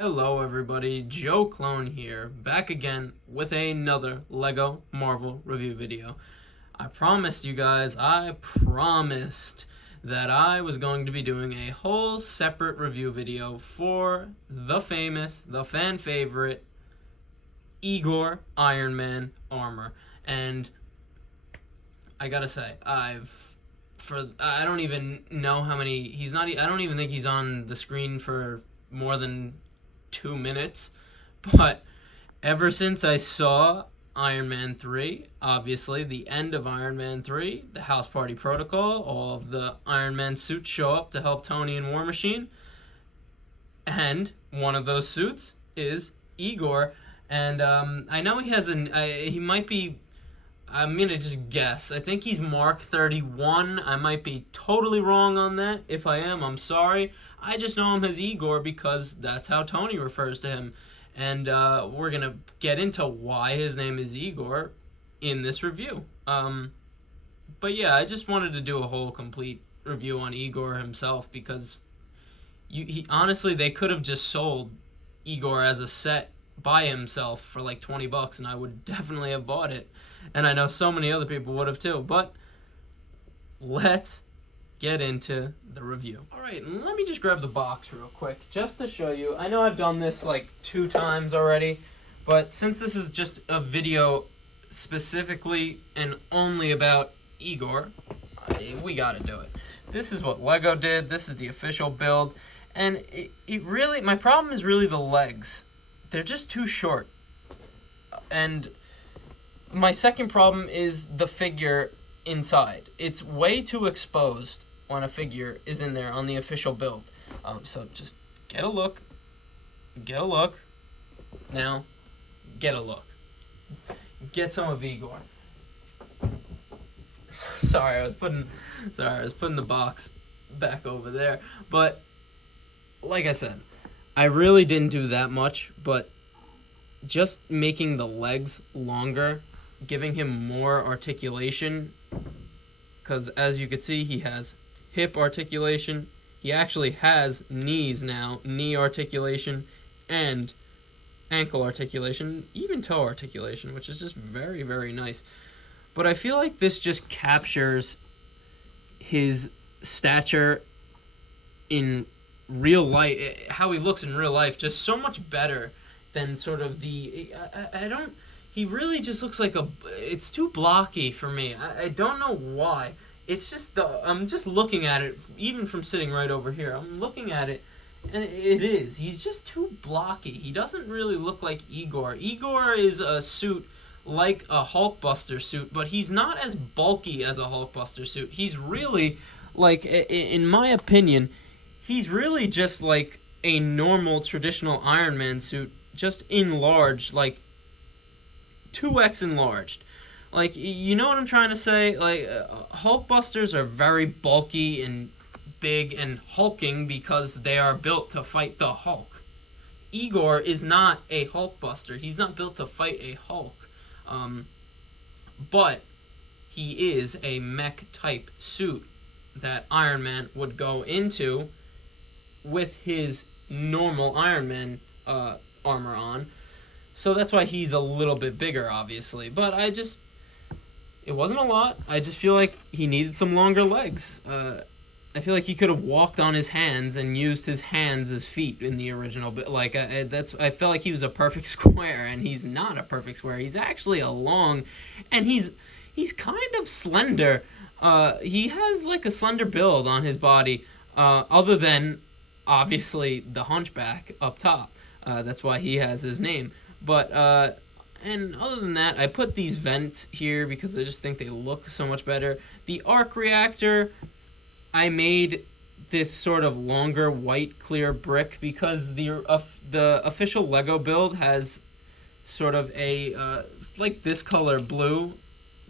Hello everybody, Joe Clone here, back again with another LEGO Marvel review video. I promised that I was going to be doing a whole separate review video for the famous, the fan favorite, Igor Iron Man armor. And I gotta say, I don't even know how many, I don't even think he's on the screen for more than 2 minutes, but ever since I saw Iron Man 3, obviously the end of Iron Man 3, the House Party Protocol, all of the Iron Man suits show up to help Tony and War Machine, and one of those suits is Igor, and I know he has he might be, I'm gonna just guess, I think he's Mark 31. I might be totally wrong on that. If I am, I'm sorry. I just know him as Igor because that's how Tony refers to him. And we're going to get into why his name is Igor in this review. But yeah, I just wanted to do a whole complete review on Igor himself because honestly, they could have just sold Igor as a set by himself for like $20 and I would definitely have bought it. And I know so many other people would have too. But let's get into the review. Alright, let me just grab the box real quick just to show you. I know I've done this like 2 times already, but since this is just a video specifically and only about Igor, we gotta do it. This is what LEGO did. This is the official build. And it really, my problem is really the legs. They're just too short. And my second problem is the figure inside. It's way too exposed when a figure is in there on the official build. So just get a look. Now, get a look. Get some of Igor. Sorry, I was putting the box back over there. But like I said, I really didn't do that much, but just making the legs longer, giving him more articulation, because as you can see, he has hip articulation. He actually has knees now, knee articulation, and ankle articulation, even toe articulation, which is just very, very nice. But I feel like this just captures his stature in real life, how he looks in real life, just so much better than sort of he really just looks like it's too blocky for me. I don't know why. It's just I'm just looking at it, even from sitting right over here. I'm looking at it, and he's just too blocky. He doesn't really look like Igor. Igor is a suit like a Hulkbuster suit, but he's not as bulky as a Hulkbuster suit. He's really, like, in my opinion, he's really just like a normal traditional Iron Man suit, just enlarged, like 2x enlarged. Like, you know what I'm trying to say? Like, Hulkbusters are very bulky and big and hulking because they are built to fight the Hulk. Igor is not a Hulkbuster. He's not built to fight a Hulk. But he is a mech-type suit that Iron Man would go into with his normal Iron Man armor on. So that's why he's a little bit bigger, obviously. But it wasn't a lot. I just feel like he needed some longer legs. I feel like he could have walked on his hands and used his hands as feet in the original. But like I felt like he was a perfect square, and he's not a perfect square. He's actually a long, and he's kind of slender. He has like a slender build on his body, other than obviously the hunchback up top. That's why he has his name. But and other than that, I put these vents here because I just think they look so much better. The arc reactor, I made this sort of longer white clear brick because the official LEGO build has sort of a like this color blue,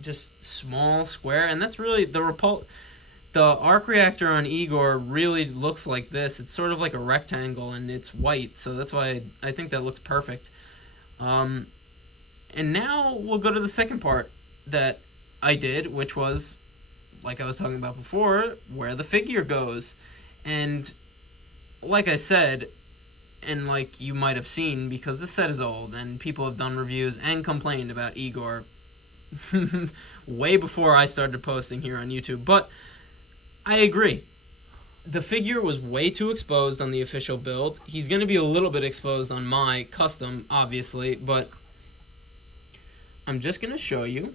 just small square, and that's really the arc reactor on Igor really looks like this. It's sort of like a rectangle and it's white, so that's why I think that looks perfect. And now we'll go to the second part that I did, which was, like I was talking about before, where the figure goes. And like I said, and like you might have seen, because this set is old and people have done reviews and complained about Igor way before I started posting here on YouTube. But I agree. The figure was way too exposed on the official build. He's going to be a little bit exposed on my custom, obviously, but I'm just going to show you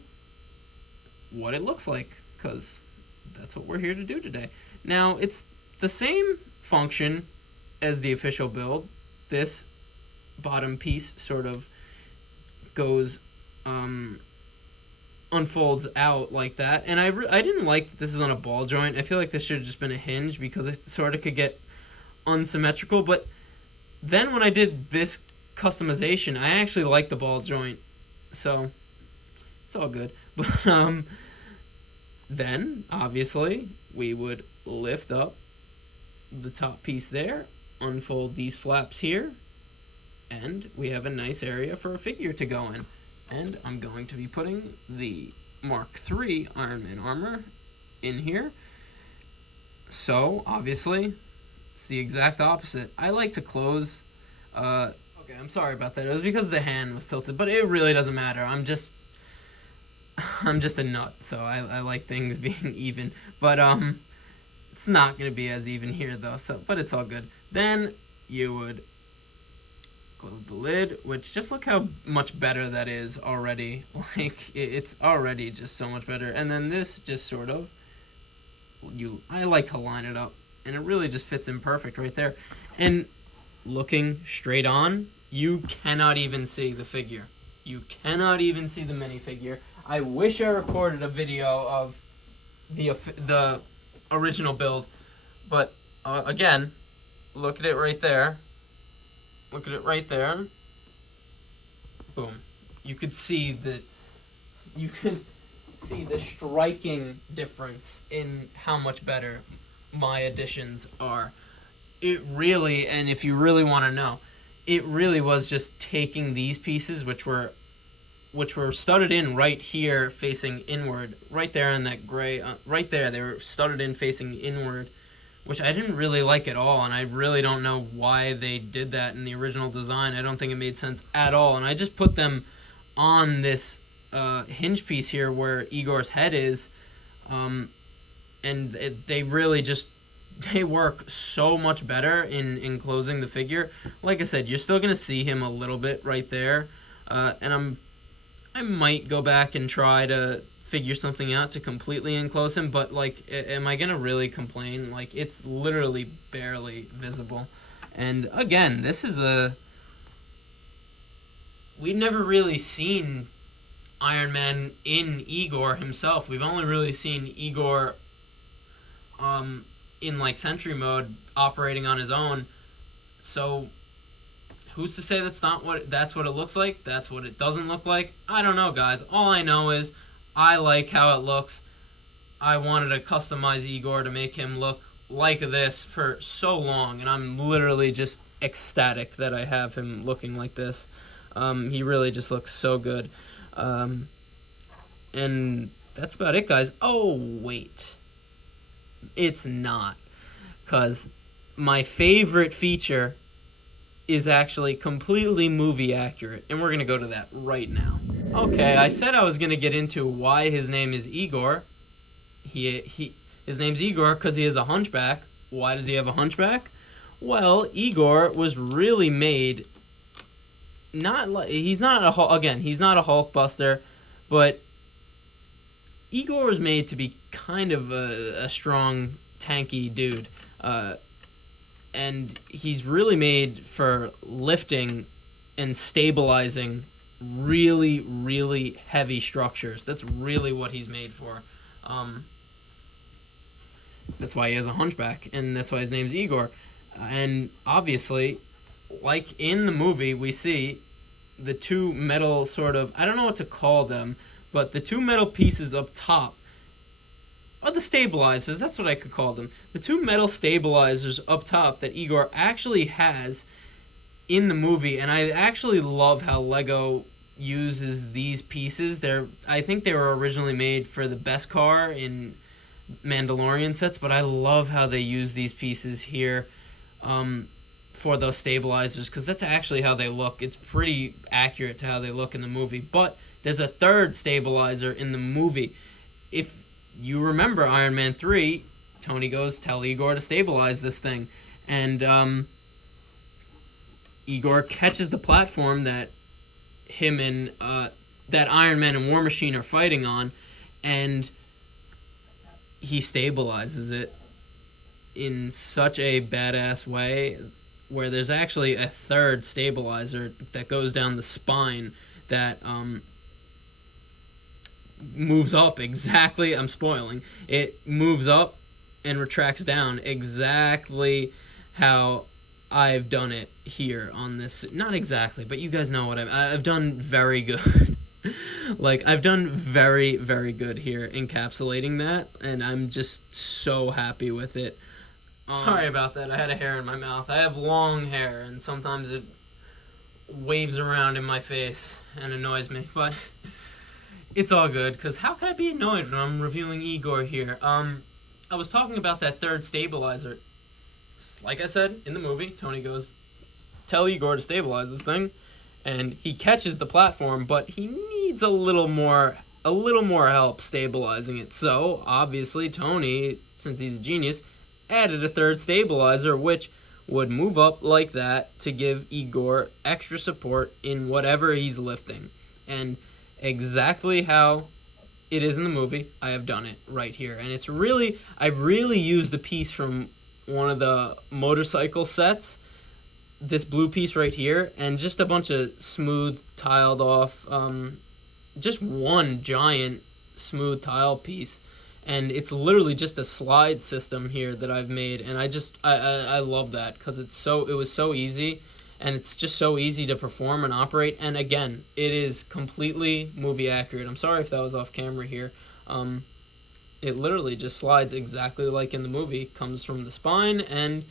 what it looks like, because that's what we're here to do today. Now, it's the same function as the official build. This bottom piece sort of goes, unfolds out like that, and I didn't like that this is on a ball joint. I feel like this should have just been a hinge, because it sort of could get unsymmetrical. But then when I did this customization, I actually like the ball joint, so it's all good. But then obviously we would lift up the top piece there, unfold these flaps here, and we have a nice area for a figure to go in. And I'm going to be putting the Mark III Iron Man armor in here. So, obviously, it's the exact opposite. I like to close... okay, I'm sorry about that. It was because the hand was tilted, but it really doesn't matter. I'm just a nut, so I like things being even. But, it's not going to be as even here, though, so but it's all good. Then you would close the lid, which just look how much better that is already. Like, it's already just so much better. And then this just sort of, I like to line it up, and it really just fits in perfect right there. And looking straight on, you cannot even see the figure. You cannot even see the minifigure. I wish I recorded a video of the original build, but again, look at it right there. Look at it right there. Boom. You could see the striking difference in how much better my additions are. It really, and if you really want to know, it really was just taking these pieces, which were studded in right here facing inward, right there in that gray, right there, they were studded in facing inward, which I didn't really like at all, and I really don't know why they did that in the original design. I don't think it made sense at all, and I just put them on this hinge piece here where Igor's head is, and they really just, they work so much better in closing the figure. Like I said, you're still going to see him a little bit right there, and I might go back and try to figure something out to completely enclose him, but like, am I gonna really complain? Like, it's literally barely visible. And again, this is we've never really seen Iron Man in Igor himself. We've only really seen Igor in like Sentry Mode operating on his own. So who's to say that's what it looks like? That's what it doesn't look like? I don't know, guys. All I know is I like how it looks. I wanted to customize Igor to make him look like this for so long, and I'm literally just ecstatic that I have him looking like this. He really just looks so good. And that's about it, guys. Oh, wait. It's not. Because my favorite feature is actually completely movie accurate, and we're going to go to that right now. Okay, I said I was going to get into why his name is Igor. His name's Igor because he has a hunchback. Why does he have a hunchback? Well, Igor was really made, he's not a Hulkbuster, but Igor was made to be kind of a strong, tanky dude. And he's really made for lifting and stabilizing really, really heavy structures. That's really what he's made for. That's why he has a hunchback, and that's why his name's Igor. And obviously, like in the movie, we see the two metal sort of, I don't know what to call them, but the two metal pieces up top, or the stabilizers, that's what I could call them. The two metal stabilizers up top that Igor actually has in the movie, and I actually love how Lego uses these pieces. I think they were originally made for the Beskar in Mandalorian sets, but I love how they use these pieces here for those stabilizers, because that's actually how they look. It's pretty accurate to how they look in the movie. But there's a third stabilizer in the movie. If you remember Iron Man 3, Tony goes, tell Igor to stabilize this thing. And Igor catches the platform that him and that Iron Man and War Machine are fighting on, and he stabilizes it in such a badass way, where there's actually a third stabilizer that goes down the spine that moves up exactly. I'm spoiling. It moves up and retracts down exactly how I've done it here on this. Not exactly, but you guys know what I've done very good. Like, I've done very, very good here encapsulating that, and I'm just so happy with it. Sorry about that. I had a hair in my mouth. I have long hair, and sometimes it waves around in my face and annoys me, but it's all good, because how can I be annoyed when I'm reviewing Igor here? I was talking about that third stabilizer. Like I said, in the movie, Tony goes, tell Igor to stabilize this thing, and he catches the platform, but he needs a little more help stabilizing it. So, obviously, Tony, since he's a genius, added a third stabilizer, which would move up like that to give Igor extra support in whatever he's lifting. And exactly how it is in the movie, I have done it right here. And it's really, I really used a piece from one of the motorcycle sets, this blue piece right here, and just a bunch of smooth tiled off, just one giant smooth tile piece. And it's literally just a slide system here that I've made, and I love that, because it was so easy, and it's just so easy to perform and operate. And again, it is completely movie accurate. I'm sorry if that was off camera here. It literally just slides exactly like in the movie, comes from the spine, and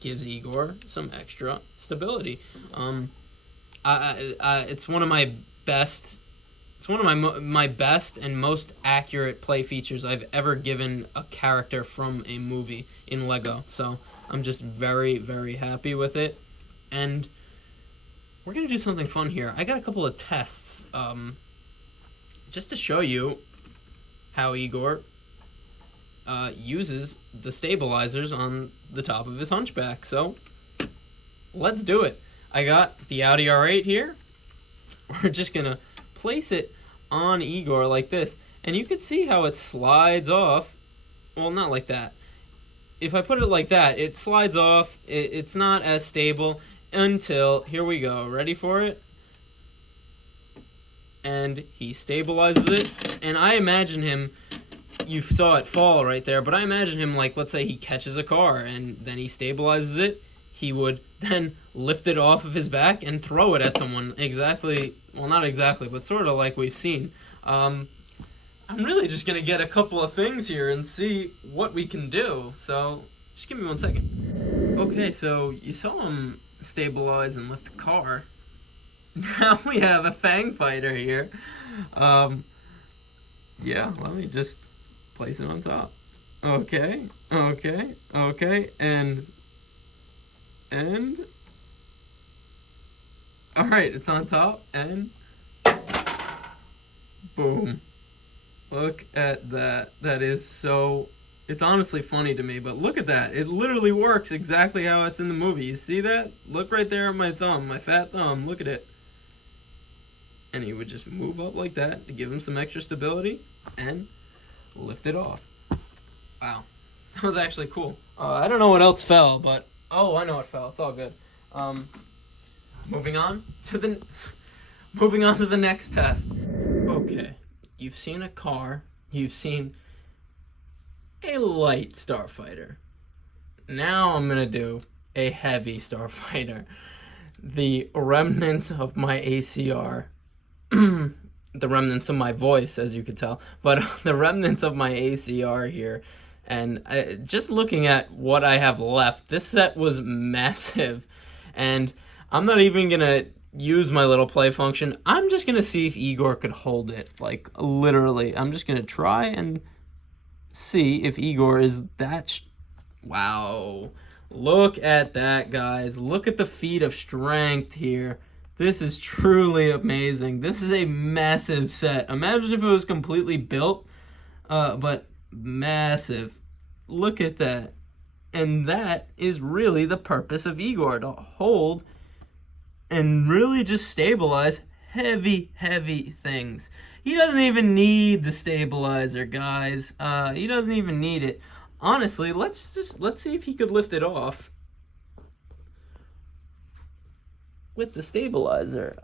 gives Igor some extra stability. It's one of my best. It's one of my best and most accurate play features I've ever given a character from a movie in LEGO. So I'm just very, very happy with it. And we're going to do something fun here. I got a couple of tests just to show you how Igor uses the stabilizers on the top of his hunchback. So let's do it. I got the Audi R8 here. We're just going to place it on Igor like this, and you can see how it slides off. Well, not like that. If I put it like that, it slides off. It's not as stable until, here we go, ready for it? And he stabilizes it, and I imagine him, you saw it fall right there, but I imagine him, like, let's say he catches a car, and then he stabilizes it. He would then lift it off of his back and throw it at someone. Exactly, well, not exactly, but sort of like we've seen. I'm really just going to get a couple of things here and see what we can do. So, just give me 1 second. Okay, so you saw him stabilize and lift the car. Now we have a Fang Fighter here. Yeah, let me just place it on top. Okay, and alright, it's on top, and boom. Look at that. That is so, it's honestly funny to me, but look at that. It literally works exactly how it's in the movie. You see that? Look right there at my thumb, my fat thumb. Look at it. And he would just move up like that to give him some extra stability and lift it off. Wow. That was actually cool. I don't know what else fell, but oh, I know what fell. It's all good. Moving on to the next test. Okay, you've seen a car. You've seen a light starfighter. Now I'm gonna do a heavy starfighter. The remnants of my ACR. The remnants of my voice, as you could tell. But the remnants of my ACR here. And just looking at what I have left, this set was massive. And I'm not even going to use my little play function. I'm just going to see if Igor could hold it. Like, literally. I'm just going to try and see if Igor is that... Wow. Look at that, guys. Look at the feat of strength here. This is truly amazing. This is a massive set. Imagine if it was completely built, but massive. Look at that. And that is really the purpose of Igor, to hold and really just stabilize heavy, heavy things. He doesn't even need the stabilizer, guys. He doesn't even need it. Honestly, let's see if he could lift it off with the stabilizer.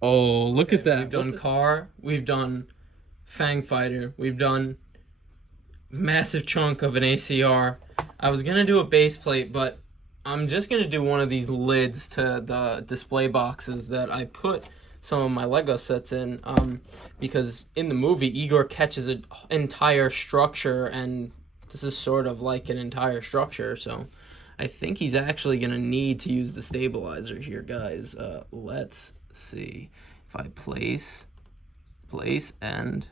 Oh, look at that. We've done car, we've done Fang Fighter, we've done massive chunk of an ACR. I was gonna do a base plate, but I'm just gonna do one of these lids to the display boxes that I put some of my Lego sets in, because in the movie Igor catches an entire structure, and this is sort of like an entire structure, so I think he's actually gonna need to use the stabilizer here, guys. Let's see if I place, and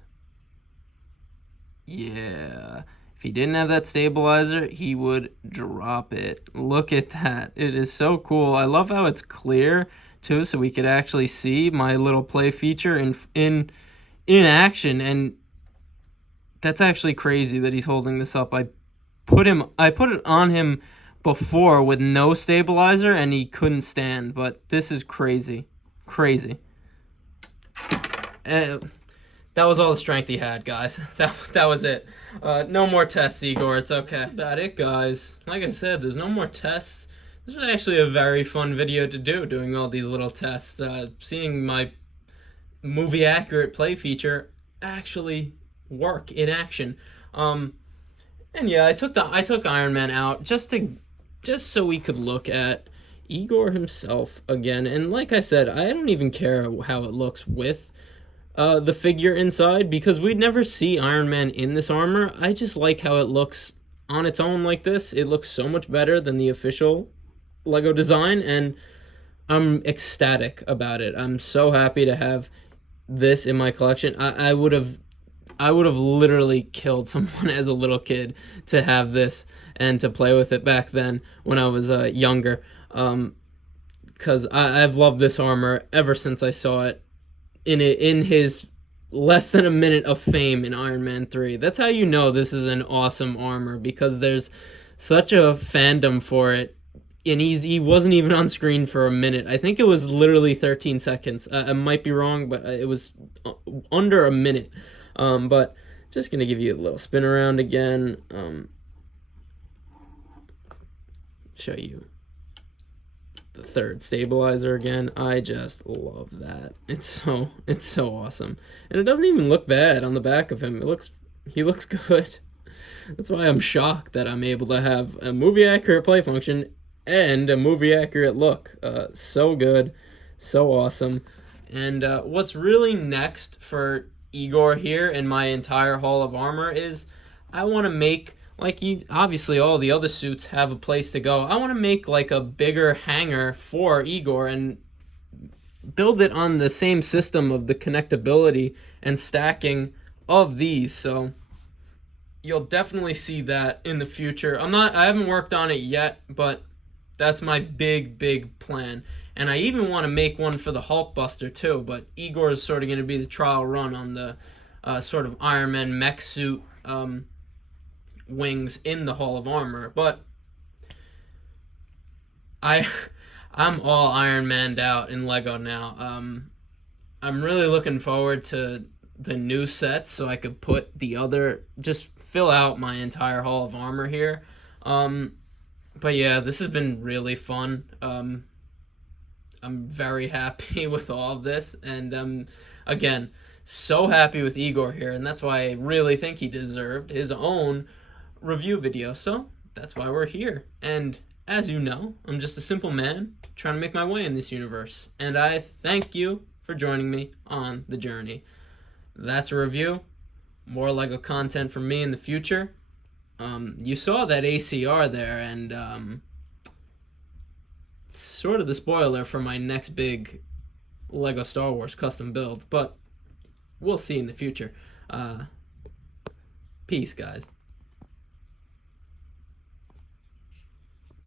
yeah, if he didn't have that stabilizer, he would drop it. Look at that. It is so cool. I love how it's clear too, so we could actually see my little play feature in action. And that's actually crazy that he's holding this up. I put it on him before with no stabilizer and he couldn't stand, but this is crazy. That was all the strength he had, guys. That was it. No more tests, Igor. It's okay. That's about it, guys. Like I said, there's no more tests. This was actually a very fun video to do, doing all these little tests. Seeing my movie-accurate play feature actually work in action. And yeah, I took Iron Man out just so we could look at Igor himself again. And like I said, I don't even care how it looks with the figure inside, because we'd never see Iron Man in this armor. I just like how it looks on its own like this. It looks so much better than the official Lego design, and I'm ecstatic about it. I'm so happy to have this in my collection. I would have literally killed someone as a little kid to have this and to play with it back then when I was younger, because I've loved this armor ever since I saw it in his less than a minute of fame in Iron Man 3. That's how you know this is an awesome armor, because there's such a fandom for it, and he wasn't even on screen for a minute. I think it was literally 13 seconds. I might be wrong, but it was under a minute. But just gonna give you a little spin around again. Show you the third stabilizer again. I just love that. It's so awesome, and it doesn't even look bad on the back of him. He looks good. That's why I'm shocked that I'm able to have a movie accurate play function and a movie accurate look. So good, so awesome. And what's really next for Igor here in my entire Hall of Armor is I want to make, like, obviously all the other suits have a place to go. I want to make like a bigger hangar for Igor and build it on the same system of the connectability and stacking of these. So you'll definitely see that in the future. I haven't worked on it yet, but that's my big plan. And I even want to make one for the Hulkbuster too, but Igor is sort of going to be the trial run on the sort of Iron Man mech suit wings in the Hall of Armor. But I'm all Iron Man'd out in Lego now. I'm really looking forward to the new sets so I could put just fill out my entire Hall of Armor here. But yeah, this has been really fun. I'm very happy with all of this, and again, so happy with Igor here, and that's why I really think he deserved his own review video. So that's why we're here. And as you know, I'm just a simple man trying to make my way in this universe, and I thank you for joining me on the journey. That's a review. More Lego content from me in the future. You saw that ACR there, and sort of the spoiler for my next big Lego Star Wars custom build, but we'll see in the future. Peace, guys.